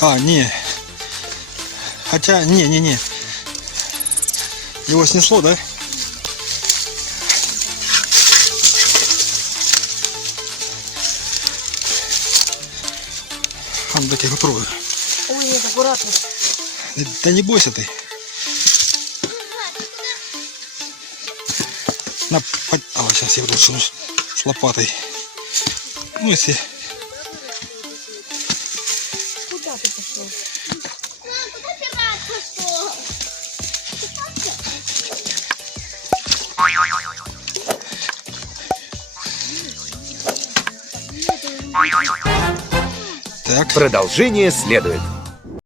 А, не. Хотя, не. Его снесло, да? А, ну, дайте я попробую. Ой, нет, аккуратно. Да не бойся ты. На, а, сейчас я буду с лопатой. Ну, если... Куда ты пошел? Куда пират пошел? Так. Продолжение следует.